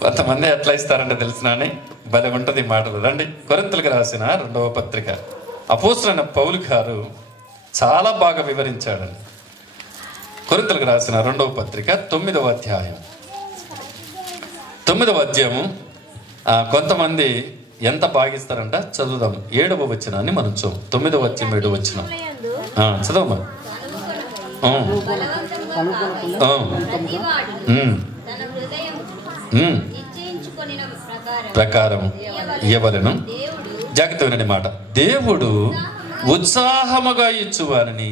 కొంతమంది ఎట్లా ఇస్తారంటే తెలిసిన అని భలే ఉంటుంది ఈ మాటలు. రండి, కొరింథీయులకు రాసిన 2వ పత్రిక అపోస్తలుడైన పౌలు గారు చాలా బాగా వివరించాడండి. కొరింథీయులకు రాసిన 2వ పత్రిక 9వ అధ్యాయం 9వ అధ్యాయము. కొంతమంది ఎంత బాగిస్తారంట చదువుదాం. 7వ వచనాన్ని మనం 9వ అధ్యాయం 7వ వచనం చదవమా. ప్రకారం ఇవ్వలను. జాగ్రత్త వినండి మాట. దేవుడు ఉత్సాహముగా ఇచ్చువారిని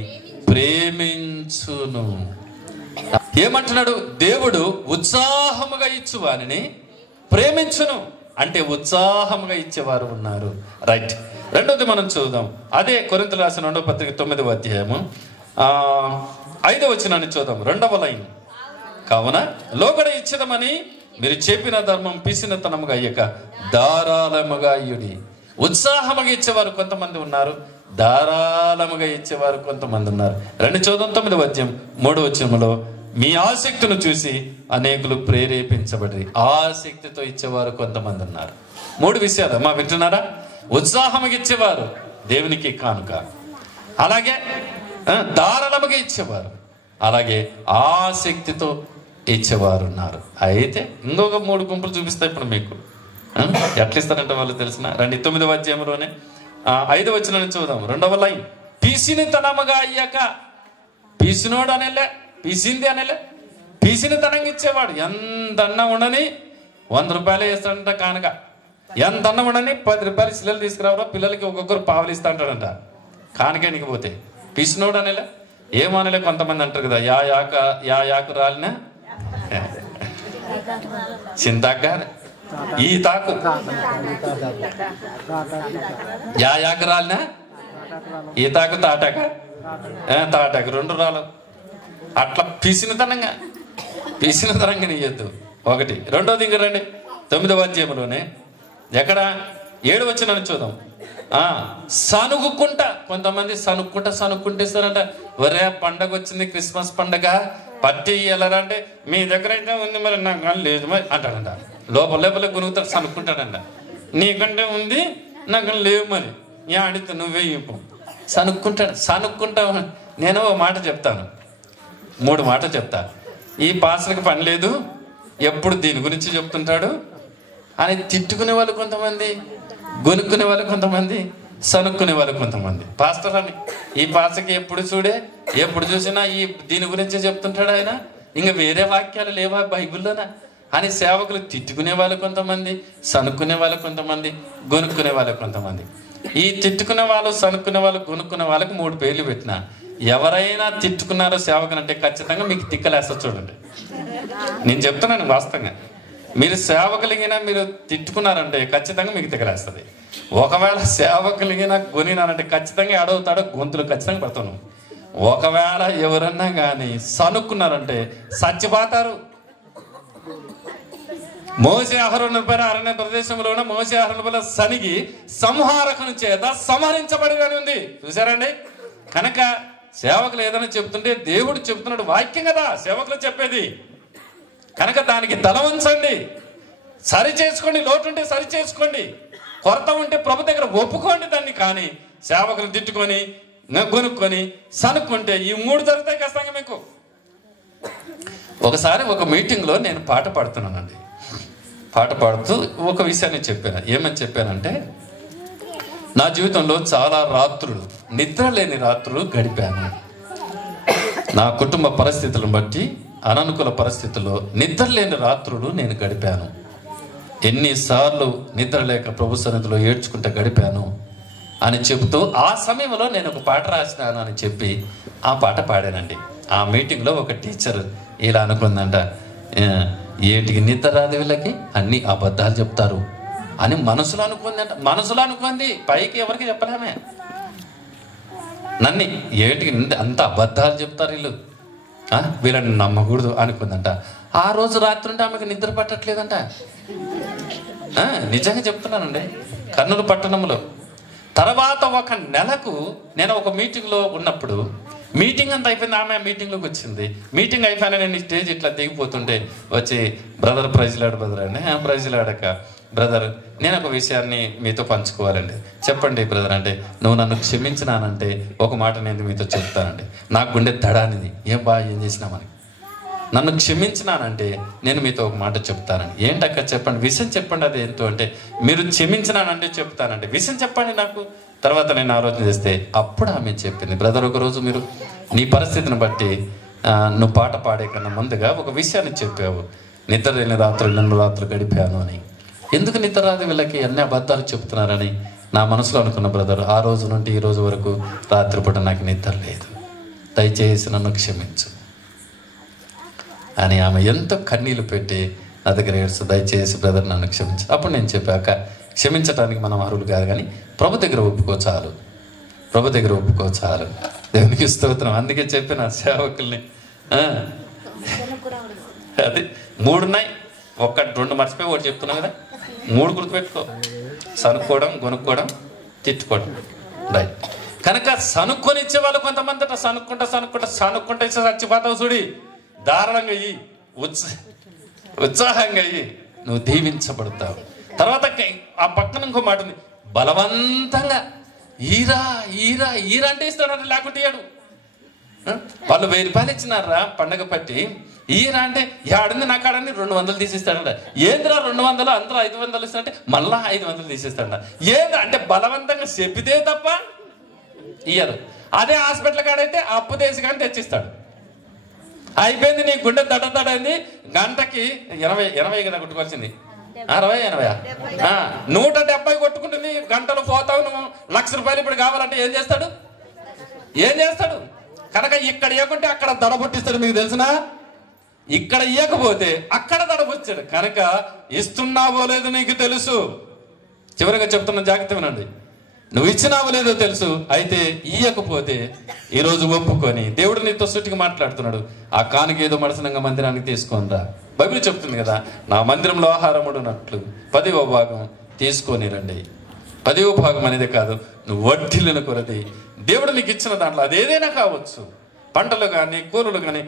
ప్రేమించును. ఏమంటున్నాడు? దేవుడు ఉత్సాహముగా ఇచ్చువారిని ప్రేమించును. అంటే ఉత్సాహముగా ఇచ్చేవారు ఉన్నారు. రైట్. రెండోది మనం చూద్దాం. అదే కొరింథీయులకు రాసిన 2వ పత్రిక 9వ అధ్యాయము 5వ వచనాన్ని చూద్దాం. 2వ లైన్. కావున లోగడ ఇచ్చదమని మీరు చెప్పిన ధర్మం పిసినతనముగా అయ్యక ధారాళముగా ఇయుడి. ఉత్సాహముగా ఇచ్చేవారు కొంతమంది ఉన్నారు, ధారాళముగా ఇచ్చేవారు కొంతమంది ఉన్నారు. 2 చూద్దాం. 9వ అధ్యాయం 3వ వచనములో మీ ఆసక్తిని చూసి అనేకులు ప్రేరేపించబడి. ఆసక్తితో ఇచ్చేవారు కొంతమంది ఉన్నారు. 3 విషయాలు అమ్మా వింటున్నారా? ఉత్సాహముగా ఇచ్చేవారు దేవునికి కానుక, అలాగే ధారాళముగా ఇచ్చేవారు, అలాగే ఆసక్తితో ఇచ్చేవారు ఉన్నారు. అయితే ఇంకొక 3 గుంపులు చూపిస్తా ఇప్పుడు మీకు. ఎట్లా ఇస్తారంటే వాళ్ళు తెలిసిన. రండి, 9వ అధ్యాయంలోనే 5వ వచనాన్ని చూద్దాం. 2వ లైన్. పీసినితనముగా అయ్యాక. పీసినోడు అనేలే, పీసింది అనేలే, పీసినితనంగా ఇచ్చేవాడు. ఎంత అన్నం ఉండని 100 రూపాయలు వేస్తాడంట కానుక. ఎంత అన్నం ఉండని 10 రూపాయలు సిల్లలు తీసుకురావరా, పిల్లలకి ఒక్కొక్కరు పావులు ఇస్తా అంటాడంట కానుకేనికి పోతే. పీసినోడు అనేలే, ఏమనలే. కొంతమంది అంటారు కదా, యా యాకు రాలినా చింతాక ఈ తాకు, యా యాకు రాలినా ఈ తాకు తాటాక, తాటాకు 2 రాలు. అట్లా పిసినతనంగా ఇయ్యొద్దు. 1. రెండోది ఇంక రండి, 9వ అధ్యాయంలోనే ఎక్కడ 7వ వచనాన్ని చూద్దాం. సనుగుకుంటా. కొంతమంది సనుక్కుంటేస్తారంట. ఒరే పండగ వచ్చింది, క్రిస్మస్ పండగ, పట్టి వెళ్ళరా అంటే మీ దగ్గర అయితే ఉంది మరి నాకు లేదు మరి అంటాడంట. లోపల గునుగుతాడు, సనుక్కుంటాడంట. నీకంటే ఉంది నాకు లేవు మరి అడిగితే నువ్వే ఇప్పు. సనుక్కుంటా. నేను ఓ మాట చెప్తాను, 3 మాటలు చెప్తా. ఈ పాస్టర్కి పని లేదు, ఎప్పుడు దీని గురించి చెప్తుంటాడు అని తిట్టుకునే వాళ్ళు కొంతమంది, గొనుక్కునే వాళ్ళు కొంతమంది, సనుక్కునే వాళ్ళు కొంతమంది. పాస్టర్ అని ఈ పాస్టర్కి ఎప్పుడు చూసినా దీని గురించే చెప్తుంటాడు ఆయన, ఇంకా వేరే వాక్యాలు లేవా బైబిల్లోనా అని సేవకులు తిట్టుకునే వాళ్ళు కొంతమంది, సనుక్కునే వాళ్ళు కొంతమంది, గొనుక్కునే వాళ్ళు కొంతమంది. ఈ తిట్టుకునే వాళ్ళు, సనుక్కునే వాళ్ళు, గొనుక్కునే వాళ్ళకి 3 పేర్లు పెట్టిన. ఎవరైనా తిట్టుకున్నారో సేవకునంటే ఖచ్చితంగా మీకు తిక్కలేస్తా. చూడండి, నేను చెప్తున్నాను వాస్తవంగా. మీరు సేవకులిగినా మీరు తిట్టుకున్నారంటే ఖచ్చితంగా మీకు తిక్కలేస్తుంది. ఒకవేళ సేవకులిగినా గొనినారంటే ఖచ్చితంగా అడవుతాడో గొంతులు ఖచ్చితంగా పడతాను. ఒకవేళ ఎవరన్నా కానీ సనుక్కున్నారంటే చచ్చిపోతారు. మోసే అహరోను పైన అరణ్య ప్రదేశంలోనే మోసే అహరోను పైన సనిగి సంహారకుని చేత సంహరించబడి ఉంది. చూసారండి? కనుక సేవకులు ఏదైనా చెప్తుంటే దేవుడు చెప్తున్నాడు, వాక్యం కదా సేవకులు చెప్పేది. కనుక దానికి తల ఉంచండి, సరి చేసుకోండి. లోటు ఉంటే సరి చేసుకోండి, కొరత ఉంటే ప్రభు దగ్గర ఒప్పుకోండి దాన్ని. కానీ సేవకులు తిట్టుకొని, కొనుక్కొని, సనుక్కుంటే ఈ 3 జరుగుతాయి ఖచ్చితంగా మీకు. ఒకసారి ఒక మీటింగ్లో నేను పాట పాడుతున్నానండి. పాట పాడుతూ ఒక విషయాన్ని చెప్పాను. ఏమని చెప్పానంటే, నా జీవితంలో చాలా రాత్రులు, నిద్ర లేని రాత్రులు గడిపాను. నా కుటుంబ పరిస్థితులను బట్టి, అననుకూల పరిస్థితుల్లో నిద్ర లేని రాత్రులు నేను గడిపాను. ఎన్నిసార్లు నిద్ర లేక ప్రభు సన్నిధిలో ఏడ్చుకుంటూ గడిపాను అని చెబుతూ ఆ సమయంలో నేను ఒక పాట రాసినాను అని చెప్పి ఆ పాట పాడానండి. ఆ మీటింగ్లో ఒక టీచర్ ఇలా అనుకుందంట, ఏటికి నిద్ర రాదు వీళ్ళకి, అన్ని అబద్ధాలు చెప్తారు అని మనసులో అనుకుందంట. మనసులో అనుకుంది, పైకి ఎవరికి చెప్పలేమే. నన్ను ఏటికి అంత అబద్ధాలు చెప్తారు వీళ్ళు, వీళ్ళని నమ్మకూడదు అనుకుందంట. ఆ రోజు రాత్రి ఉంటే ఆమెకు నిద్ర పట్టట్లేదంట. నిజంగా చెప్తున్నానండి. కర్నూలు పట్టణంలో తర్వాత 1 నెలకు నేను ఒక మీటింగ్లో ఉన్నప్పుడు మీటింగ్ అంతా అయిపోయింది, ఆమె మీటింగ్లోకి వచ్చింది. మీటింగ్ అయిపోయినా నేను స్టేజ్ ఇట్లా దిగిపోతుంటే వచ్చి బ్రదర్ ప్రైజ్లాడు బ్రదర్ అండి. ప్రైజ్లాడక బ్రదర్ నేను ఒక విషయాన్ని మీతో పంచుకోవాలండి. చెప్పండి బ్రదర్ అంటే, నువ్వు నన్ను క్షమించినానంటే ఒక మాట నేను మీతో చెప్తానండి. నాకు గుండె దడానిది, ఏం చేసినామని. నన్ను క్షమించినానంటే నేను మీతో ఒక మాట చెప్తానండి. ఏంటక్క చెప్పండి, విషయం చెప్పండి. అది ఏంటో అంటే, మీరు క్షమించినానంటే చెప్తానండి, విషయం చెప్పండి నాకు. తర్వాత నేను ఆలోచన చేస్తే అప్పుడు ఆమె చెప్పింది, బ్రదర్ ఒకరోజు మీరు నీ పరిస్థితిని బట్టి నువ్వు పాట పాడే కన్నా ముందుగా ఒక విషయాన్ని చెప్పావు. నిద్ర లేని రాత్రులు 2 రాత్రులు గడిపాను అని. ఎందుకు నిద్ర రాదు వీళ్ళకి, అన్ని అబద్ధాలు చెప్తున్నారని నా మనసులో అనుకున్న బ్రదర్. ఆ రోజు నుండి ఈ రోజు వరకు రాత్రిపూట నాకు నిద్ర లేదు, దయచేసి నన్ను క్షమించు అని ఆమె ఎంతో కన్నీళ్ళు పెట్టి నా దగ్గర ఏడుస్తూ, దయచేసి బ్రదర్ నన్ను క్షమించు. అప్పుడు నేను చెప్పాక, క్షమించడానికి మనం అర్హులు కాదు, కానీ ప్రభు దగ్గర ఒప్పుకో చాలు, ప్రభు దగ్గర ఒప్పుకో చాలు. దేవునికి స్తోత్రం. అందుకే చెప్పిన సేవకుల్ని అది 3 ఉన్నాయి, 1 2 మర్చిపోయి ఒకటి చెప్తున్నావు కదా, 3 గుర్తుపెట్టుకో. సనుక్కోవడం, కొనుక్కోవడం, తిట్టుకోవడం. రైట్. కనుక సనుక్కొని ఇచ్చే వాళ్ళు కొంతమంది అట్లా సనుక్కుంటా ఇచ్చే చచ్చిపోతావు చూడి. దారుణంగా అయ్యి ఉత్సాహంగా అయ్యి నువ్వు దీవించబడతావు. తర్వాత ఆ పక్కన ఇంకో మాట ఉంది, బలవంతంగా ఈరా ఈరా ఈరా అంటే ఇస్తాడంటే, లేకుంటే ఇయ్యాడు. వాళ్ళు 1000 రూపాయలు ఇచ్చినారా పండగ పట్టి, ఈరా అంటే ఏడుంది నాకు ఆడని 200 తీసిస్తాడంట. ఏంద్రా 200, అందరూ 500 ఇస్తాడంటే మళ్ళా 500 తీసిస్తాడంట. ఏంద్రా అంటే బలవంతంగా చెప్పితే తప్ప ఇయ్యరు. అదే హాస్పిటల్ కాడైతే అప్పు తీసి కానీ తెచ్చిస్తాడు. అయిపోయింది, నీ గుండె దడదడైంది. గంటకి 80 కదా కొట్టుకోవాల్సింది, 60 80 170 కొట్టుకుంటుంది. గంటలు పోతావు నువ్వు. 1,00,000 రూపాయలు ఇప్పుడు కావాలంటే ఏం చేస్తాడు? కనుక ఇక్కడ ఇవ్వకుంటే అక్కడ దడ పుట్టిస్తాడు. మీకు తెలిసినా, ఇక్కడ ఇవ్వకపోతే అక్కడ దడ పుట్టాడు. కనుక ఇస్తున్నావో లేదో నీకు తెలుసు. చివరిగా చెప్తున్న జాగ్రత్త వినండి, నువ్వు ఇచ్చినావో లేదో తెలుసు. అయితే ఇయ్యకపోతే ఈరోజు ఒప్పుకొని, దేవుడు నీతో సుట్టిగా మాట్లాడుతున్నాడు, ఆ కానుక ఏదో మడసనంగా మందిరానికి తీసుకొనిరా. బైబిల్ చెప్తుంది కదా, నా మందిరంలో ఆహారం ఉన్నట్లు 10వ భాగం తీసుకొని రండి. 10వ భాగం అనేది కాదు, నువ్వు వడ్డీలను కొరది దేవుడు నీకు ఇచ్చిన దాంట్లో అదేదైనా కావచ్చు. పంటలు కానీ, కూరలు కానీ.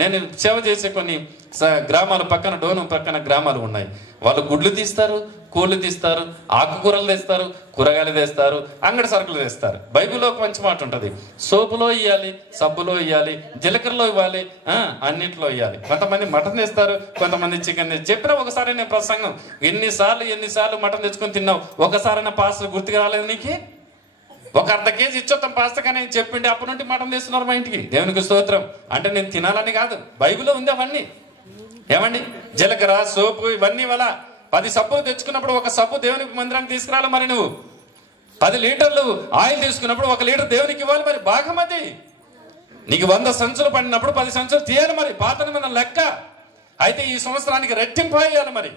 నేను సేవ చేసే కొన్ని గ్రామాల పక్కన, డోను పక్కన గ్రామాలు ఉన్నాయి. వాళ్ళు గుడ్లు తీస్తారు, కోళ్ళు తీస్తారు, ఆకుకూరలు తెస్తారు, కూరగాయలు తెస్తారు, అంగడి సరుకులు తెస్తారు. బైబిల్లో ఒక మంచి మాట ఉంటుంది, సోపులో ఇవ్వాలి, సబ్బులో ఇవ్వాలి, జీలకర్రలో ఇవ్వాలి, అన్నింటిలో ఇవ్వాలి. కొంతమంది మటన్ తెస్తారు, కొంతమంది చికెన్ తెస్తారు. చెప్పిన ఒకసారి నేను ప్రసంగం, ఎన్నిసార్లు మటన్ తెచ్చుకొని తిన్నావు, ఒకసారైనా పాస్టర్ గుర్తుకు రాలేదు నీకు? ఒక 1/2 కేజీ ఇచ్చొద్దాం పాస్టర్ కానీ చెప్పిండి, అప్పటి నుండి మటన్ తెస్తున్నారు మా ఇంటికి. దేవునికి స్తోత్రం. అంటే నేను తినాలని కాదు, బైబిల్లో ఉంది అవన్నీ. ఏమండి, జీలకర్ర, సోపు, ఇవన్నీ వల్ల 10 సబ్బులు తెచ్చుకున్నప్పుడు 1 సబ్బు దేవునికి మందిరానికి తీసుకురాలి. మరి నువ్వు 10 లీటర్లు ఆయిల్ తీసుకున్నప్పుడు 1 లీటర్ దేవునికి ఇవ్వాలి. మరి భాగం అది. నీకు 100 సంచులు పడినప్పుడు 10 సంచులు తీయాలి. మరి పాతని మన లెక్క. అయితే ఈ సంవత్సరానికి రెట్టింపు అయ్యాలి. మరి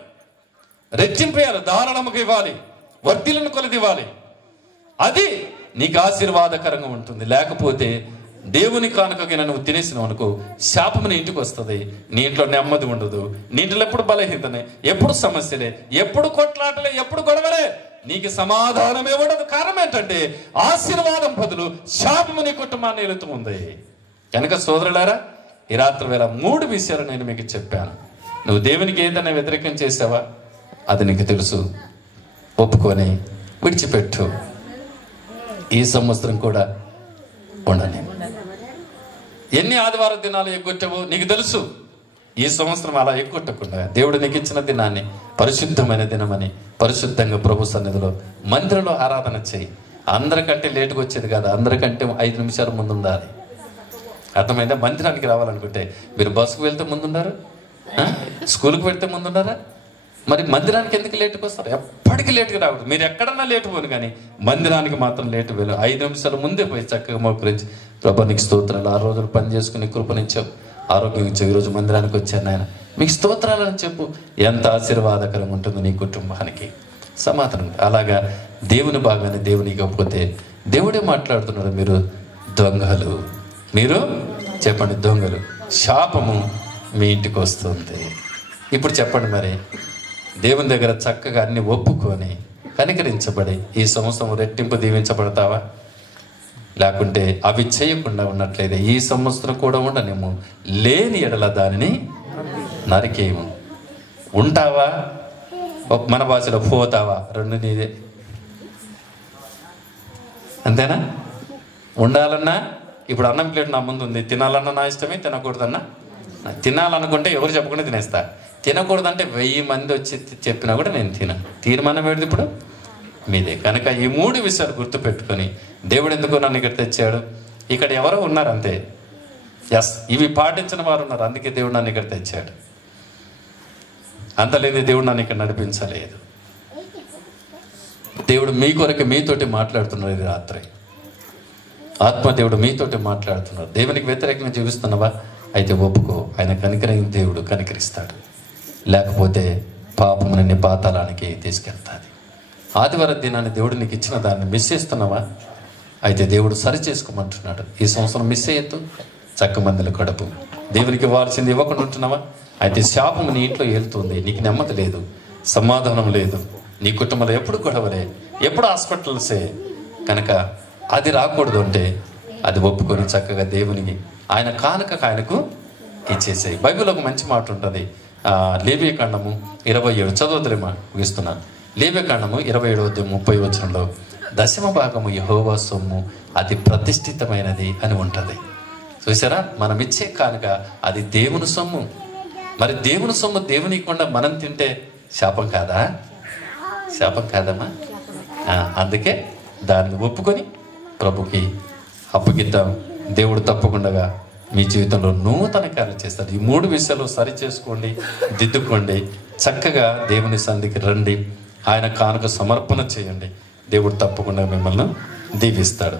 రెట్టింపు వేయాలి, ధారాళముగా ఇవ్వాలి, వర్ధిలను కొలది ఇవ్వాలి. అది నీకు ఆశీర్వాదకరంగా ఉంటుంది. లేకపోతే దేవుని కానుకగా నువ్వు తినేసినావు అనుకో, శాపం నీ ఇంటికి వస్తుంది. నీ ఇంట్లో నెమ్మది ఉండదు. నీ ఇంట్లో ఎప్పుడు బలహీనతనే, ఎప్పుడు సమస్యలే, ఎప్పుడు కొట్లాటలే, ఎప్పుడు గొడవలే. నీకు సమాధానమే ఉండదు. కారణం ఏంటంటే ఆశీర్వాదం బదులు శాపము నీ కుటుంబాన్ని వెళుతూ ఉంది. కనుక సోదరులారా, ఈ రాత్రి వేళ 3 విషయాలు నేను మీకు చెప్పాను. నువ్వు దేవునికి ఏదైనా వ్యతిరేకం చేసావా, అది నీకు తెలుసు. ఒప్పుకొని విడిచిపెట్టు. ఈ సంవత్సరం కూడా ఉండని. ఎన్ని ఆదివార దినాలు ఎగ్గొట్టావో నీకు తెలుసు. ఈ సంవత్సరం అలా ఎగ్గొట్టకుండా దేవుడు నీకు ఇచ్చిన దినాన్ని పరిశుద్ధమైన దినమని పరిశుద్ధంగా ప్రభు సన్నిధిలో మందిరంలో ఆరాధన చేయి. అందరికంటే లేటుగా వచ్చేది కాదు, అందరికంటే 5 నిమిషాలు ముందు ఉండాలి. అర్థమైందా? మందిరానికి రావాలనుకుంటే మీరు బస్సుకు వెళ్తే ముందున్నారు, స్కూల్కి వెళ్తే ముందున్నారా? మరి మందిరానికి ఎందుకు లేటుకు వస్తారు? ఎప్పటికీ లేటుగా రాకూడదు. మీరు ఎక్కడన్నా లేటు పోను, కానీ మందిరానికి మాత్రం లేటు వెళ్ళు. 5 నిమిషాలు ముందే పోయి చక్కగా మోకరించి, ప్రభా నీకు స్తోత్రాలు, 6 రోజులు పని చేసుకుని కృపనిచ్చావు, ఆరోగ్యం ఇచ్చావు, ఈరోజు మందిరానికి వచ్చాను నాయన, మీకు స్తోత్రాలని చెప్పు. ఎంత ఆశీర్వాదకరం ఉంటుంది నీ కుటుంబానికి. సమాధానం. అలాగా దేవుని భాగాన్ని దేవునికి ఇవ్వకపోతే దేవుడే మాట్లాడుతున్నాడు, మీరు దొంగలు, మీరు చెప్పండి దొంగలు, శాపము మీ ఇంటికి వస్తుంది. ఇప్పుడు చెప్పండి, మరి దేవుని దగ్గర చక్కగా అన్ని ఒప్పుకొని కనికరించబడి ఈ సంవత్సరం రెట్టింపు దీవించబడతావా? లేకుంటే అవి చేయకుండా ఉన్నట్లయితే ఈ సంవత్సరం కూడా ఉండనేమో, లేని ఎడల దానిని నరికేయము. ఉంటావా, మన భాషలో పోతావా, రెండు నీదే. అంతేనా? ఉండాలన్నా ఇప్పుడు అన్నం ప్లేట్ నా ముందు ఉంది, తినాలన్నా నా ఇష్టమే, తినకూడదన్నా తినాలనుకుంటే ఎవరు చెప్పకుండా తినేస్తా. తినకూడదంటే 1000 మంది వచ్చి చెప్పినా కూడా నేను తీర్మానం ఏమిటి ఇప్పుడు మీదే. కనుక ఈ 3 విషయాలు గుర్తుపెట్టుకొని దేవుడు ఎందుకు నన్ను ఇక్కడ తెచ్చాడు, ఇక్కడ ఎవరో ఉన్నారు అంతే, ఎస్ ఇవి పాటించిన వారు ఉన్నారు, అందుకే దేవుడు నన్ను ఇక్కడ తెచ్చాడు. అంతలేదు దేవుడు నన్ను ఇక్కడ నడిపించలేదు. దేవుడు మీ కొరకు మీతోటి మాట్లాడుతున్నారు. ఇది రాత్రి ఆత్మదేవుడు మీతోటి మాట్లాడుతున్నారు. దేవునికి వ్యతిరేకంగా జీవిస్తున్నావా, అయితే ఒప్పుకో, ఆయన కనికరైన దేవుడు కనికరిస్తాడు. లేకపోతే పాపము నిన్ను పాతాళానికి తీసుకెళ్తాది. ఆదివారం దినాన్ని దేవుడు నీకు ఇచ్చిన దాన్ని మిస్ చేస్తున్నావా, అయితే దేవుడు సరి చేసుకోమంటున్నాడు. ఈ సంవత్సరం మిస్ అయ్యొద్దు, చక్క మందిలో గడుపు. దేవునికి ఇవ్వాల్సింది ఇవ్వకుండా ఉంటున్నావా, అయితే శాపం నీ ఇంట్లో ఏలుతుంది, నీకు నెమ్మది లేదు, సమాధానం లేదు, నీ కుటుంబంలో ఎప్పుడు గొడవలే, ఎప్పుడు హాస్పిటల్సే. కనుక అది రాకూడదు అంటే అది ఒప్పుకొని చక్కగా దేవునికి ఆయన కానుకకు ఆయనకు ఇచ్చేసేయి. బైబిల్లో ఒక మంచి మాట ఉంటుంది, లేవియకాండము 27 చదవదులేమా ముగిస్తున్నాను. లేవియకాండము 27:30 దశమ భాగము యెహోవా సొమ్ము, అది ప్రతిష్ఠితమైనది అని ఉంటుంది. చూసారా, మనం ఇచ్చే కానుక అది దేవుని సొమ్ము. మరి దేవుని సొమ్ము దేవునికి ఇవ్వకుండా మనం తింటే శాపం కాదా? శాపం కాదమ్మా. అందుకే దాన్ని ఒప్పుకొని ప్రభుకి అప్పగిద్దాం. దేవుడు తప్పకుండా మీ జీవితంలో నూతన కార్యం చేస్తారు. ఈ 3 విషయాలు సరి చేసుకోండి, దిద్దుకోండి, చక్కగా దేవుని సన్నిధికి రండి, ఆయన కానుక సమర్పణ చేయండి. దేవుడు తప్పకుండా మిమ్మల్ని దీవిస్తాడు.